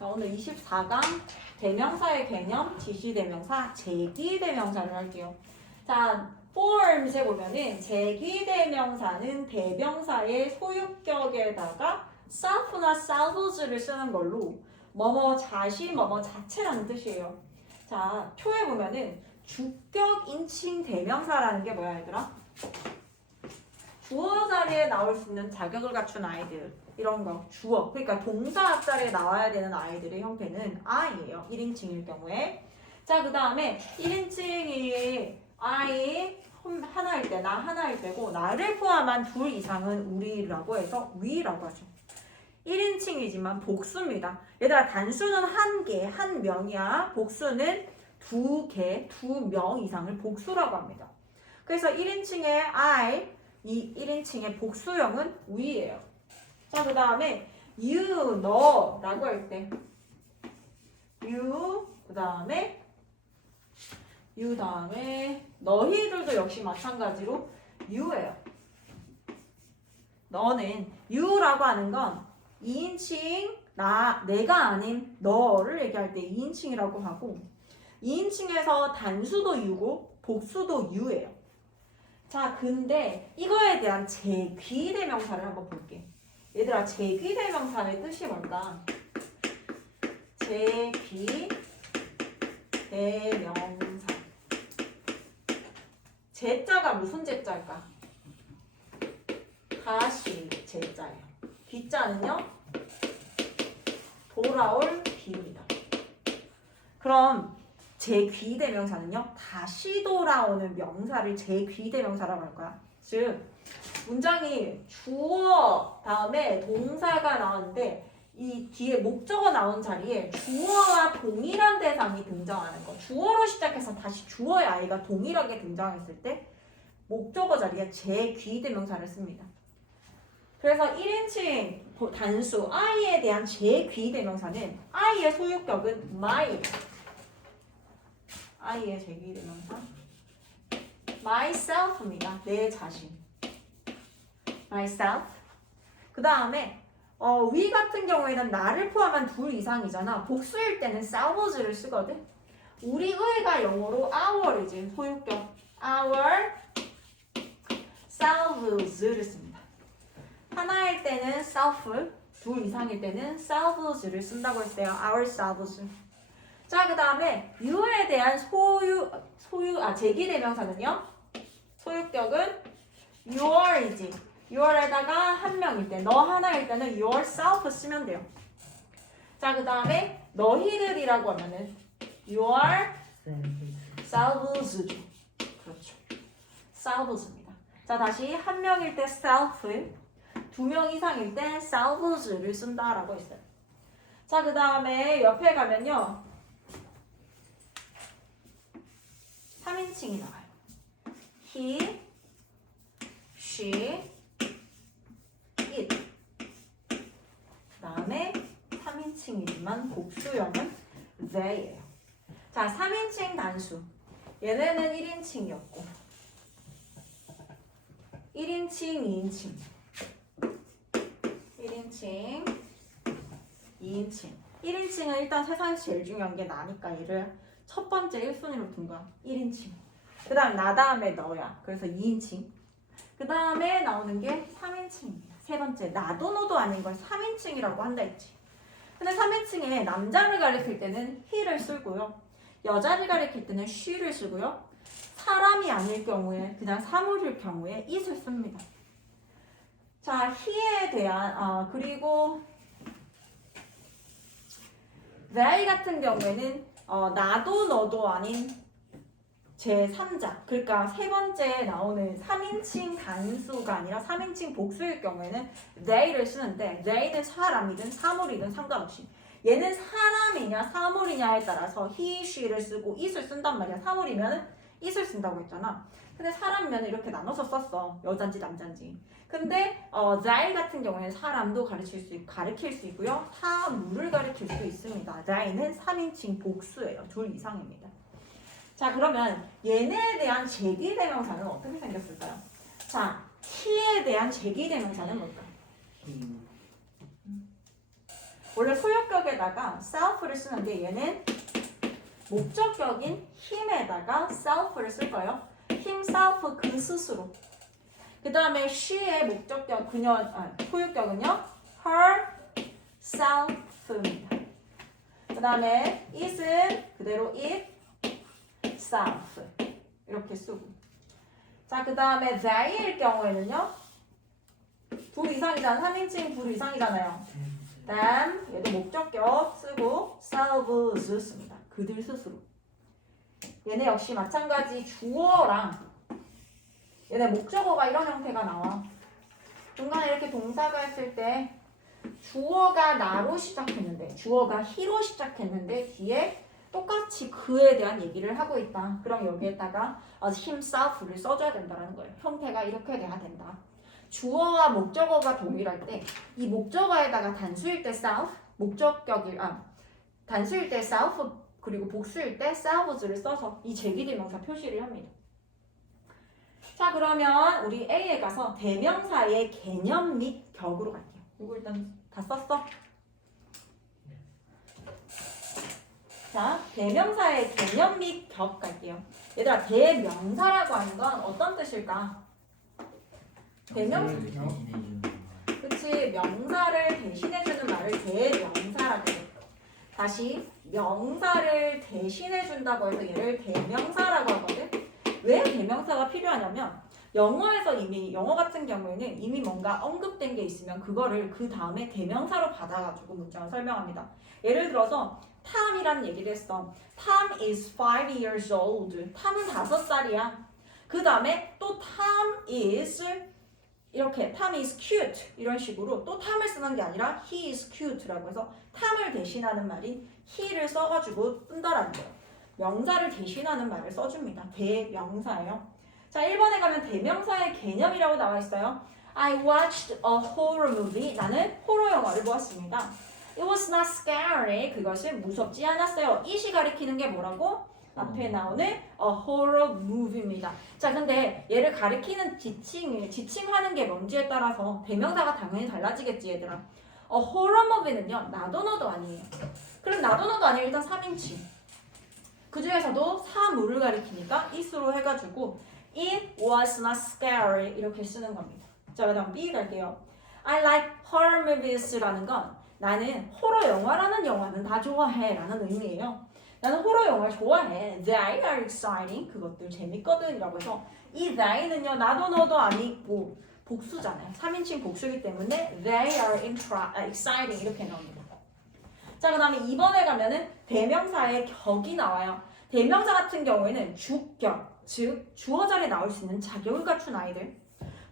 자, 오늘 24강 대명사의 개념, 지시대명사, 제기대명사를 할게요. 자, forms에 보면은 제기대명사는 대명사의 소유격에다가 self나 selves를 쓰는 걸로 뭐뭐 자시, 뭐뭐 자체라는 뜻이에요. 자, 표에 보면은 주격 인칭 대명사라는 게 뭐야, 얘들아? 주어 자리에 나올 수 있는 자격을 갖춘 아이들, 이런 거, 주어. 그러니까 동사 앞자리에 나와야 되는 아이들의 형태는 I예요. 1인칭일 경우에. 자, 그 다음에 1인칭이 I 하나일 때, 나 하나일 때고, 나를 포함한 둘 이상은 우리라고 해서 we라고 하죠. 1인칭이지만 복수입니다. 얘들아, 단수는 한 개, 한 명이야. 복수는 두 개, 두 명 이상을 복수라고 합니다. 그래서 1인칭의 I, 이 1인칭의 복수형은 we예요. 자, 그 다음에 you, 너라고 할 때 you, 그 다음에 너희들도 역시 마찬가지로 you예요. 너는 you라고 하는 건 2인칭 내가 아닌 너를 얘기할 때 2인칭이라고 하고 2인칭에서 단수도 you고 복수도 you예요. 자, 근데 이거에 대한 제귀대명사를 한번 볼게. 얘들아, 제귀대명사의 뜻이 뭘까? 제귀대명사. 제자가 무슨 제자일까? 다시 제자예요. 귀자는요? 돌아올 비입니다. 그럼 제귀대명사는요? 다시 돌아오는 명사를 제귀대명사라고 할 거야. 즉 문장이 주어 다음에 동사가 나왔는데 이 뒤에 목적어 나온 자리에 주어와 동일한 대상이 등장하는 거. 주어로 시작해서 다시 주어의 아이가 동일하게 등장했을 때 목적어 자리에 제귀대명사를 씁니다. 그래서 1인칭 단수 I에 대한 제귀대명사는 I의 소유격은 my. I의 제귀대명사 myself입니다. 내 자신. myself. 그 다음에 we 같은 경우에는 나를 포함한 둘 이상이잖아. 복수일 때는 selves를 쓰거든. 우리의가 영어로 our이지. 소유격 our selves를 씁니다. 하나일 때는 self, 둘 이상일 때는 selves를 쓴다고 했어요. our selves. 자, 그 다음에 you에 대한 제기대명사는요. 소유격은 your이지. your에다가 한 명일 때, 너 하나일 때는 yourself 쓰면 돼요. 자, 그 다음에 너희들이라고 하면은 yourselves죠. 그렇죠. selves입니다. 자, 다시 한 명일 때 self, 두 명 이상일 때 selves를 쓴다라고 했어요. 자, 그 다음에 옆에 가면요. 3인칭이 나와요. he, she, it. 그 다음에 3인칭이지만 복수형은 they예요. 자, 3인칭 단수. 얘네는 1인칭이었고 1인칭, 2인칭. 1인칭, 2인칭. 1인칭은 일단 세상에서 제일 중요한 게 나니까 얘를 첫 번째 1순위로 둔 거야. 1인칭. 그 다음 나 다음에 너야. 그래서 2인칭. 그 다음에 나오는 게 3인칭입니다. 세 번째 나도 너도 아닌 걸 3인칭이라고 한다 했지. 근데 3인칭에 남자를 가리킬 때는 he를 쓰고요. 여자를 가리킬 때는 she를 쓰고요. 사람이 아닐 경우에 그냥 사물일 경우에 it을 씁니다. 자, he에 대한 그리고 they 같은 경우에는 나도 너도 아닌 제3자. 그러니까 세 번째 나오는 3인칭 단수가 아니라 3인칭 복수일 경우에는 they를 쓰는데 they는 사람이든 사물이든 상관없이 얘는 사람이냐 사물이냐에 따라서 he, she를 쓰고 it을 쓴단 말이야. 사물이면 it을 쓴다고 했잖아. 근데 사람이면 이렇게 나눠서 썼어. 여잔지 남잔지. 근데 they 같은 경우에는 사람도 가리킬 수 있고요. 사물을 가리킬 수 있습니다. they는 3인칭 복수예요. 둘 이상입니다. 자, 그러면 얘네에 대한 제기대명사는 어떻게 생겼을까요? 자, he에 대한 제기대명사는 뭘까요? 원래 소유격에다가 self를 쓰는데 얘는 목적격인 him에다가 self를 쓸 거예요. himself 그 스스로. 그 다음에 she의 목적격 소유격은요 herself입니다. 그 다음에 it은 그대로 itself 이렇게 쓰고. 자, 그 다음에 they일 경우에는요 둘 이상이잖아. 3인칭 둘 이상이잖아요. them 얘도 목적격 쓰고 selves 씁니다. 그들 스스로. 얘네 역시 마찬가지 주어랑 얘네 목적어가 이런 형태가 나와. 중간에 이렇게 동사가 했을 때 주어가 나로 시작했는데 주어가 he로 시작했는데 뒤에 똑같이 그에 대한 얘기를 하고 있다. 그럼 여기에다가 himself를 써줘야 된다는 거예요. 형태가 이렇게 돼야 된다. 주어와 목적어가 동일할 때 이 목적어에다가 단수일 때 self, 단수일 때 self 그리고 복수일 때 selves를 써서 이 제기대명사 표시를 합니다. 자, 그러면 우리 A에 가서 대명사의 개념 및 격으로 갈게요. 이거 일단 다 썼어? 자, 대명사의 개념 및 격 갈게요. 얘들아, 대명사라고 하는 건 어떤 뜻일까? 대명사. 그치, 명사를 대신해주는 말을 대명사라고 해. 다시, 명사를 대신해준다고 해서 얘를 대명사라고 하거든? 왜 대명사가 필요하냐면 영어에서 영어 같은 경우에는 이미 뭔가 언급된 게 있으면 그거를 그 다음에 대명사로 받아가지고 문장을 설명합니다. 예를 들어서 탐이라는 얘기를 했어. Tom is 5 years old. 탐은 5살이야. 그 다음에 또 Tom is 이렇게 Tom is cute 이런 식으로 또 탐을 쓰는 게 아니라 he is cute라고 해서 탐을 대신하는 말이 he를 써가지고 쓴다라는 거예요. 명사를 대신하는 말을 써줍니다. 대명사예요. 자, 1번에 가면 대명사의 개념이라고 나와 있어요. I watched a horror movie. 나는 호러 영화를 보았습니다. It was not scary. 그것은 무섭지 않았어요. it이 가리키는 게 뭐라고? 앞에 나오는 a horror movie입니다. 자, 근데 얘를 가리키는 지칭하는 게 뭔지에 따라서 대명사가 당연히 달라지겠지, 얘들아. a horror movie는요, 나도 너도 아니에요. 그럼 나도 너도 아니에요. 일단 3인칭. 그 중에서도 사물을 가리키니까 it으로 해가지고 it was not scary 이렇게 쓰는 겁니다. 자, 그 다음 B 갈게요. I like horror movies라는 건 나는 호러 영화라는 영화는 다 좋아해 라는 의미예요. 나는 호러 영화 좋아해. They are exciting. 그것들 재밌거든 라고 해서 이 they는요 나도 너도 아니고 복수잖아요. 3인칭 복수이기 때문에 they are exciting 이렇게 나옵니다. 자, 그 다음에 2번에 가면은 대명사의 격이 나와요. 대명사 같은 경우에는 주격, 즉 주어 자리에 나올 수 있는 자격을 갖춘 아이들.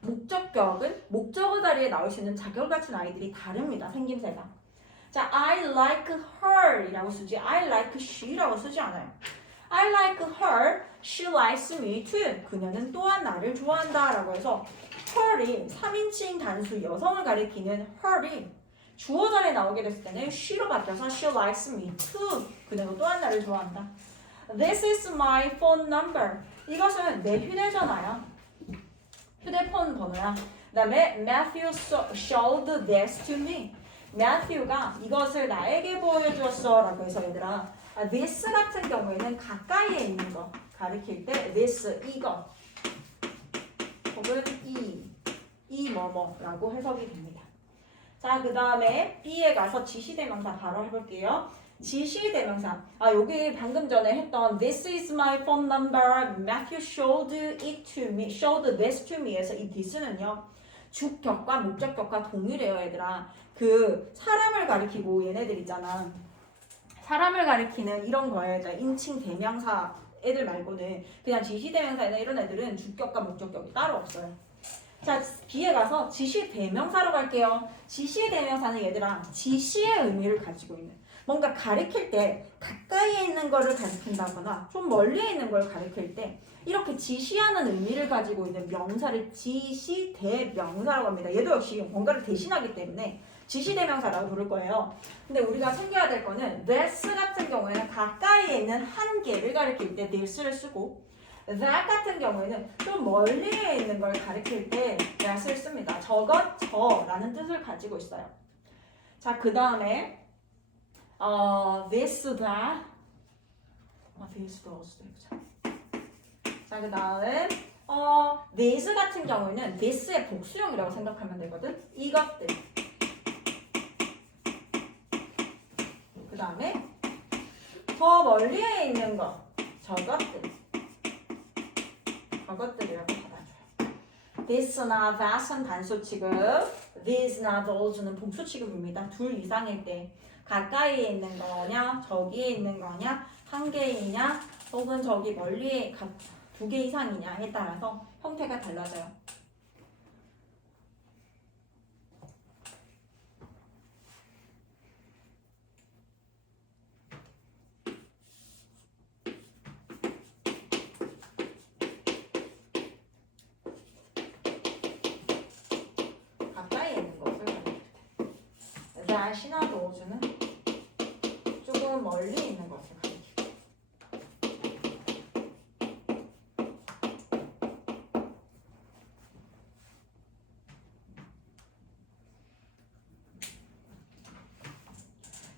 목적격은 목적어 자리에 나올 수 있는 자격을 갖춘 아이들이 다릅니다. 생김새가. 자, I like her 이라고 쓰지 I like she라고 쓰지 않아요. I like her, she likes me too. 그녀는 또한 나를 좋아한다 라고 해서 her이 3인칭 단수 여성을 가리키는 her이 주어 자리에 나오게 됐을 때는 she로 바뀌어서 she likes me too. 그녀도 또한 나를 좋아한다. This is my phone number. 이것은 내 휴대전화야. 휴대폰 번호야. 그 다음에 Matthew showed this to me. Matthew가 이것을 나에게 보여주었어 라고 해서 얘들아 this 같은 경우에는 가까이에 있는 거 가리킬 때 this 이거 혹은 이 뭐뭐라고 해석이 됩니다. 자, 그 다음에 B에 가서 지시대명사 바로 해볼게요. 지시대명사. 여기 방금 전에 했던 This is my phone number. Matthew showed it to me. Showed this to me에서 이 this는요. 주격과 목적격과 동일해요, 얘들아. 그 사람을 가리키고 얘네들 있잖아. 사람을 가리키는 이런 거예요. 인칭 대명사 애들 말고는 그냥 지시대명사나 이런 애들은 주격과 목적격이 따로 없어요. 자, B에 가서 지시대명사로 갈게요. 지시대명사는 얘들아 지시의 의미를 가지고 있는 뭔가 가리킬 때 가까이에 있는 거를 가리킨다거나 좀 멀리에 있는 걸 가리킬 때 이렇게 지시하는 의미를 가지고 있는 명사를 지시대명사라고 합니다. 얘도 역시 뭔가를 대신하기 때문에 지시대명사라고 부를 거예요. 근데 우리가 챙겨야 될 거는 this 같은 경우에는 가까이에 있는 한 개를 가리킬 때 this를 쓰고 that 같은 경우에는 좀 멀리에 있는 걸 가리킬 때 that을 씁니다. 저것, 저라는 뜻을 가지고 있어요. 자, 그 다음에 this, that. this, those. 자, 그 다음, these 같은 경우에는 this의 복수형이라고 생각하면 되거든. 이것들. 그 다음에, 더 멀리에 있는 거. 저것들이라고 받아줘요. this나 that은 단수 취급, these나 those는 복수 취급입니다. 둘 이상일 때 가까이에 있는 거냐, 저기에 있는 거냐, 한 개이냐, 혹은 저기 멀리에 두 개 이상이냐에 따라서 형태가 달라져요. that이나 those는 조금 멀리 있는 것을 가리키고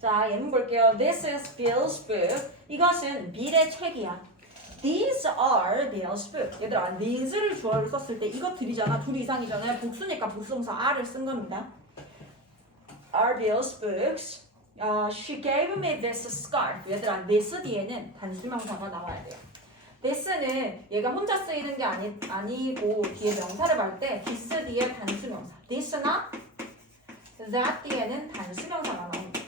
자, 예문 볼게요. This is Bill's book. 이것은 빌의 책이야. These are Bill's book. 얘들아, these를 주어로 썼을 때 이것들이잖아. 둘 이상이잖아요. 복수니까 복수동사 are를 쓴 겁니다. Are Bill's books. She gave me this scarf. 얘들아, this 뒤에는 단수명사가 나와야 돼요. this는 얘가 혼자 쓰이는 게 아니고 뒤에 명사를 볼 때 this 뒤에 단수명사. this나 that 뒤에는 단수명사가 나옵니다.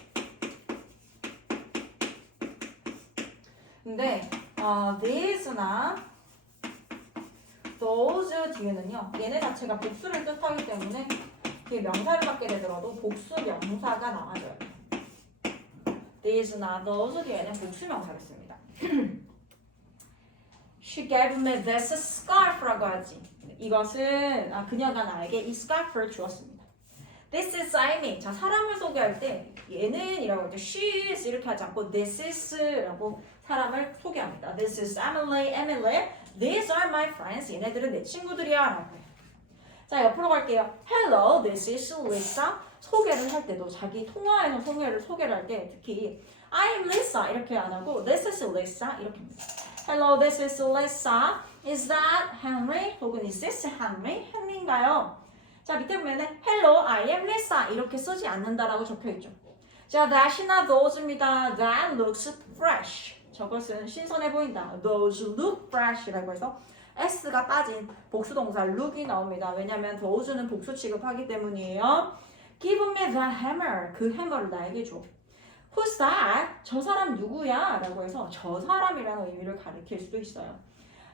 근데 these나 those 뒤에는요. 얘네 자체가 복수를 뜻하기 때문에 뒤에 명사를 받게 되더라도 복수 명사가 나와줘요. these나 those 뒤에는 복수 명사를 씁니다. She gave me this scarf라고 하지. 이것은 그녀가 나에게 이 scarf를 주었습니다. This is Amy. 자, 사람을 소개할 때 얘는 이라고 하죠. She is 이렇게 하지 않고 this is라고 사람을 소개합니다. This is Emily. Emily. These are my friends. 얘네들은 내 친구들이야 라고 해요. 자, 옆으로 갈게요. Hello, this is Lisa. 소개를 할 때도 자기 통화에서 소개를 할 때 특히 I'm Lisa 이렇게 안 하고 This is Lisa 이렇게 합니다. Hello, this is Lisa. Is that Henry? 혹은 Is this Henry? henry인가요? 자, 밑에 보면은 Hello, I am Lisa 이렇게 쓰지 않는다라고 적혀있죠. 자, that이나 those입니다. That looks fresh. 저것은 신선해 보인다. Those look fresh라고 해서 S가 빠진 복수동사 look이 나옵니다. 왜냐하면 those는 복수 취급하기 때문이에요. Give me that hammer. 그 해머를 나에게 줘. Who's that? 저 사람 누구야? 라고 해서 저 사람이라는 의미를 가리킬 수도 있어요.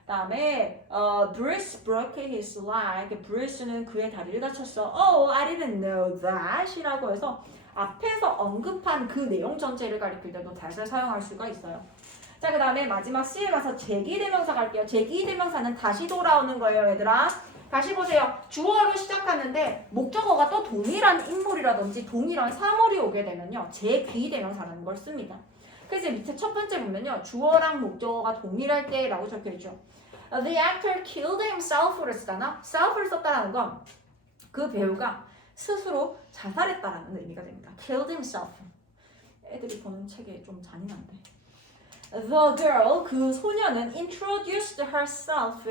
다음에 Bruce broke his leg. Bruce는 그의 다리를 다쳤어. Oh, I didn't know that 이라고 해서 앞에서 언급한 그 내용 전체를 가리킬 때도 that을 사용할 수가 있어요. 자, 그 다음에 마지막 C에 가서 제기대명사 갈게요. 제기대명사는 다시 돌아오는 거예요, 얘들아. 다시 보세요. 주어로 시작하는데 목적어가 또 동일한 인물이라든지 동일한 사물이 오게 되면요. 제귀대명사라는 걸 씁니다. 그래서 밑에 첫 번째 보면요. 주어랑 목적어가 동일할 때라고 적혀있죠. The actor killed himself를 쓰잖아. self를 썼다는 건 그 배우가 스스로 자살했다라는 의미가 됩니다. killed himself. 애들이 보는 책에 좀 잔인한데. The girl, 그 소녀는 introduced herself.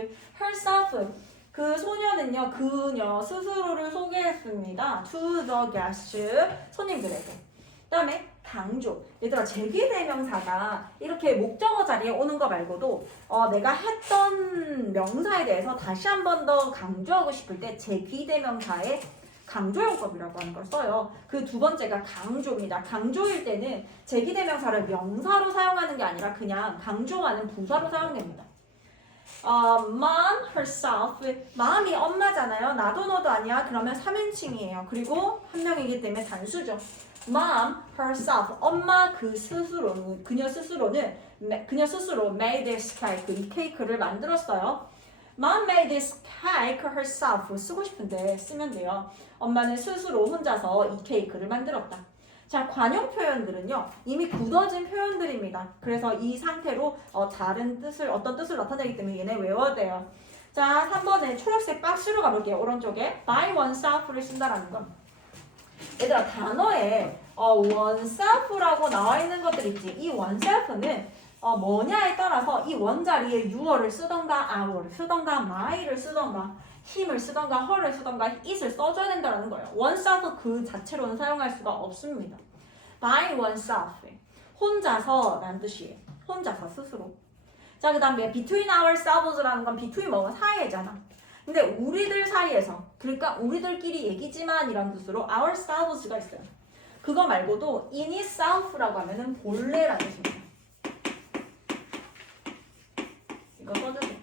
그 소녀는요, 그녀 스스로를 소개했습니다. To the guests, 손님들에게. 그 다음에 강조. 얘들아, 제기대명사가 이렇게 목적어 자리에 오는 거 말고도 내가 했던 명사에 대해서 다시 한 번 더 강조하고 싶을 때 제기대명사의 강조용법이라고 하는 걸 써요. 그 두 번째가 강조입니다. 강조일 때는 제기대명사를 명사로 사용하는 게 아니라 그냥 강조하는 부사로 사용됩니다. Mom herself. mom이 엄마잖아요. 나도 너도 아니야. 그러면 3인칭이에요. 그리고 한 명이기 때문에 단수죠. Mom herself. 엄마 그녀 스스로 made this cake. 이 케이크를 만들었어요. Mom made this cake herself. 쓰고 싶은데 쓰면 돼요. 엄마는 스스로 혼자서 이 케이크를 만들었다. 자, 관용 표현들은요, 이미 굳어진 표현들입니다. 그래서 이 상태로 어떤 뜻을 나타내기 때문에 얘네 외워야 돼요. 자, 3번에 초록색 박스로 가볼게요. 오른쪽에 by oneself를 쓴다라는 건. 얘들아, 단어에 oneself라고 나와 있는 것들 있지. 이 oneself는 뭐냐에 따라서 이 원자리에 you를 쓰던가 our를 쓰던가 my를 쓰던가 him을 쓰던가 her를 쓰던가 it을 써줘야 된다는 거예요. oneself 그 자체로는 사용할 수가 없습니다. by oneself 혼자서라는 뜻이에요. 혼자서 스스로. 자, 그 다음에 between ourselves라는 건 between 뭐가 사이잖아. 근데 우리들 사이에서, 그러니까 우리들끼리 얘기지만 이런 뜻으로 ourselves가 있어요. 그거 말고도 in itself라고 하면은 본래라는 뜻입니다. 이거 써주세요.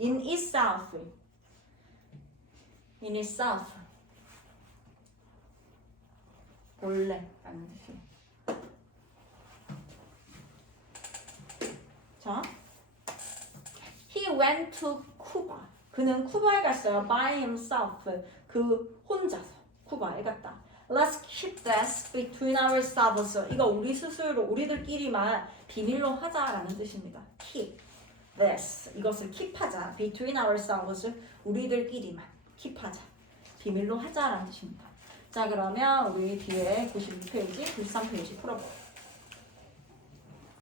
in itself. in itself. 본래라는 뜻이에요. 자, he went to Cuba. 그는 쿠바에 갔어요. by himself. 그 혼자서 쿠바에 갔다. Let's keep this between ourselves. 이거 우리 스스로 우리들끼리만 비밀로 하자라는 뜻입니다. Keep this. 이것을 keep하자. between ourselves. 우리들끼리만 keep하자. 비밀로 하자라는 뜻입니다. 자, 그러면 우리 뒤에 92페이지, 93페이지 풀어볼게요.